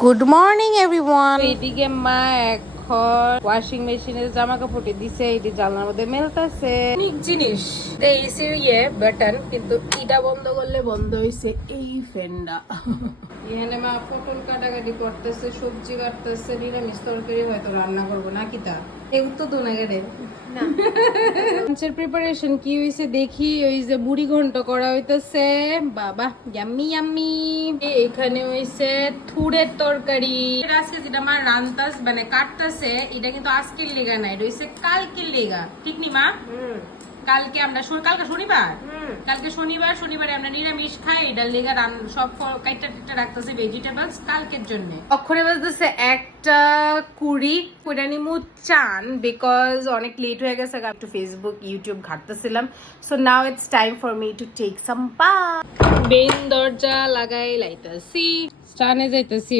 Good morning everyone. এইদিকে মা এখন ওয়াশিং মেশিনের জামা কাপড় দিছে, এটি জানলার মধ্যে মেলতেছে। অনেক জিনিস এসির বাটন, কিন্তু এটা বন্ধ করলে বন্ধ হইছে এই ফ্যানটা। এখানে মা পটল কাটাকাটি করতেছে, সবজি কাটতেছে, নিরামিষ তরকারি হয়তো রান্না করবো না কিতা এই তো দুনাগেরে না। লাঞ্চের প্রিপারেশন কি হইছে দেখি। ওই যে মুড়ি ঘন্ট করা হইতেছে, বাবা ইয়াম্মি ইয়াম্মি। এখানে হইছে থুড়ের তরকারি। আজকে যেটা আমার রান্তাস মানে কাটতেছে, এটা কিন্তু আজকের লেগা নাই, এটা হইছে কালকের লেগা, ঠিক নি মা? কালকে আমরা কালকে শনিবার, কালকে শনিবারে আমরা নিরামিষ খাই, এটা লেগা সব কাইটা টিটা রাখতেছে ভেজিটেবলস কালকের জন্য। অক্ষরে বাজতেছে 1:20 কইরা নিমু চান, বিকজ অনেক লেট হয়ে গেছে, একটু ফেসবুক ইউটিউব ঘাটতেছিলাম। So now it's time for me to take some bath. বেন দরজা লাগাই লাইতাছি, স্টানে যাইতাছি।